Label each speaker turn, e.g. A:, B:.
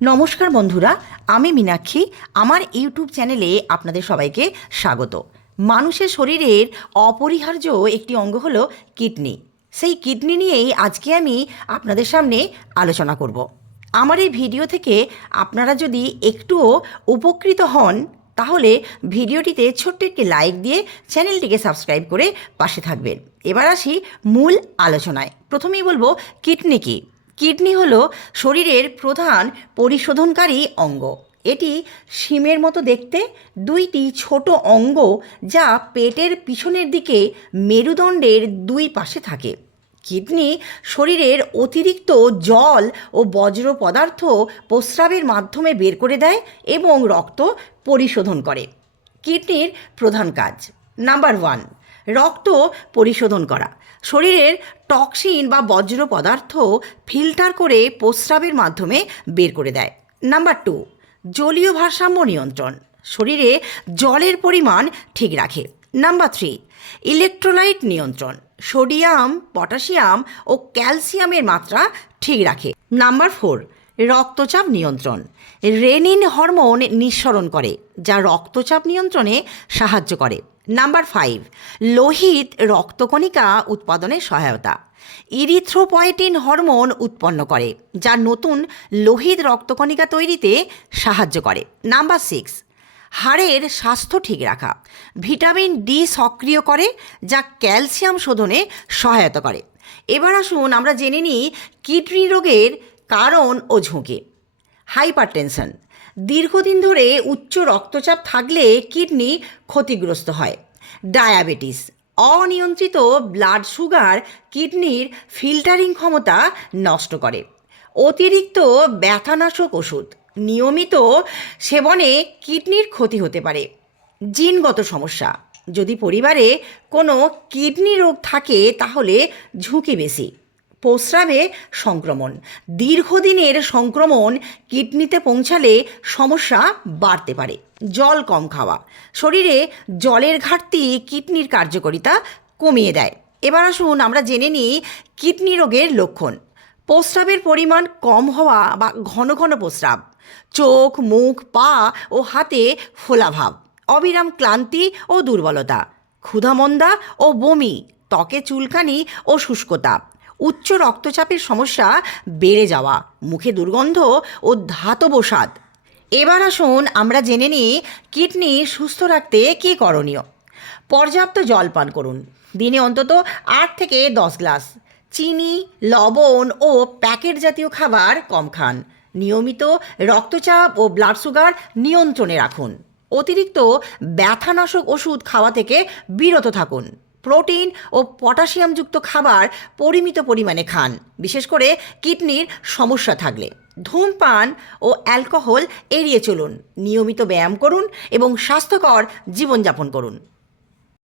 A: নমস্কার বন্ধুরা, আমি মীনাক্ষী। আমার ইউটিউব চ্যানেলে আপনাদের সবাইকে স্বাগত। মানুষের শরীরের অপরিহার্য একটি অঙ্গ হলো কিডনি। সেই কিডনি নিয়েই আজকে আমি আপনাদের সামনে আলোচনা করব। আমার এই ভিডিও থেকে আপনারা যদি একটুও উপকৃত হন, তাহলে ভিডিওটিতে ছোট্ট একটি লাইক দিয়ে চ্যানেলটিকে সাবস্ক্রাইব করে পাশে থাকবেন। এবার আসি মূল আলোচনায়। প্রথমেই বলব, কিডনি কী? কিডনি হল শরীরের প্রধান পরিশোধনকারী অঙ্গ। এটি শিমের মতো দেখতে দুইটি ছোট অঙ্গ যা পেটের পিছনের দিকে মেরুদণ্ডের দুই পাশে থাকে। কিডনি শরীরের অতিরিক্ত জল ও বজ্র পদার্থ প্রস্রাবের মাধ্যমে বের করে দেয় এবং রক্ত পরিশোধন করে। কিডনির প্রধান কাজ। নাম্বার ওয়ান রক্ত পরিশোধন করা। শরীরের টক্সিন বা বজ্র পদার্থ ফিল্টার করে প্রস্রাবের মাধ্যমে বের করে দেয়। নাম্বার টু, জলীয় ভারসাম্য নিয়ন্ত্রণ। শরীরে জলের পরিমাণ ঠিক রাখে। নাম্বার থ্রি, ইলেকট্রোলাইট নিয়ন্ত্রণ। সোডিয়াম, পটাশিয়াম ও ক্যালসিয়ামের মাত্রা ঠিক রাখে। নাম্বার ফোর, রক্তচাপ নিয়ন্ত্রণ। রেনিন হরমোন নিঃসরণ করে, যা রক্তচাপ নিয়ন্ত্রণে সাহায্য করে। নাম্বার ফাইভ লোহিত রক্তকণিকা উৎপাদনে সহায়তা। ইরিথ্রোপয়েটিন হরমোন উৎপন্ন করে, যা নতুন লোহিত রক্তকণিকা তৈরিতে সাহায্য করে। নাম্বার সিক্স হাড়ের স্বাস্থ্য ঠিক রাখা। ভিটামিন ডি সক্রিয় করে, যা ক্যালসিয়াম শোধনে সহায়তা করে। এবার আসুন আমরা জেনে নিই কিডনি রোগের কারণ ও ঝুঁকি। হাইপারটেনশন দীর্ঘদিন ধরে উচ্চ রক্তচাপ থাকলে কিডনি ক্ষতিগ্রস্ত হয়। ডায়াবেটিস, অনিয়ন্ত্রিত ব্লাড সুগার কিডনির ফিল্টারিং ক্ষমতা নষ্ট করে। অতিরিক্ত ব্যথানাশক ওষুধ, নিয়মিত সেবনে কিডনির ক্ষতি হতে পারে। জিনগত সমস্যা, যদি পরিবারে কোনো কিডনি রোগ থাকে তাহলে ঝুঁকি বেশি। প্রস্রাবে সংক্রমণ। দীর্ঘদিনের সংক্রমণ কিডনিতে পৌঁছালে সমস্যা বাড়তে পারে। জল কম খাওয়া। শরীরে জলের ঘাটতি কিডনির কার্যকারিতা কমিয়ে দেয়। এবার আসুন আমরা জেনে নিই কিডনি রোগের লক্ষণ। প্রস্রাবের পরিমাণ কম হওয়া বা ঘন ঘন প্রস্রাব। চোখ, মুখ, পা ও হাতে ফোলাভাব অবিরাম ক্লান্তি ও দুর্বলতা। ক্ষুধামন্দা ও বমি। ত্বকে চুলকানি ও শুষ্কতা। উচ্চ রক্তচাপের সমস্যা বেড়ে যাওয়া, মুখে দুর্গন্ধ ও ধাতব স্বাদ। এবার আসুন আমরা জেনে নিই কিডনি সুস্থ রাখতে কী করণীয়। পর্যাপ্ত জল পান করুন। দিনে অন্তত আট থেকে দশ গ্লাস। চিনি, লবণ ও প্যাকেট জাতীয় খাবার কম খান। নিয়মিত রক্তচাপ ও ব্লাড সুগার নিয়ন্ত্রণে রাখুন। অতিরিক্ত ব্যথানাশক ওষুধ খাওয়া থেকে বিরত থাকুন। প্রোটিন ও পটাশিয়ামযুক্ত খাবার পরিমিত পরিমাণে খান। বিশেষ করে কিডনির সমস্যা থাকলে। ধূমপান ও অ্যালকোহল এড়িয়ে চলুন। নিয়মিত ব্যায়াম করুন এবং স্বাস্থ্যকর জীবনযাপন করুন।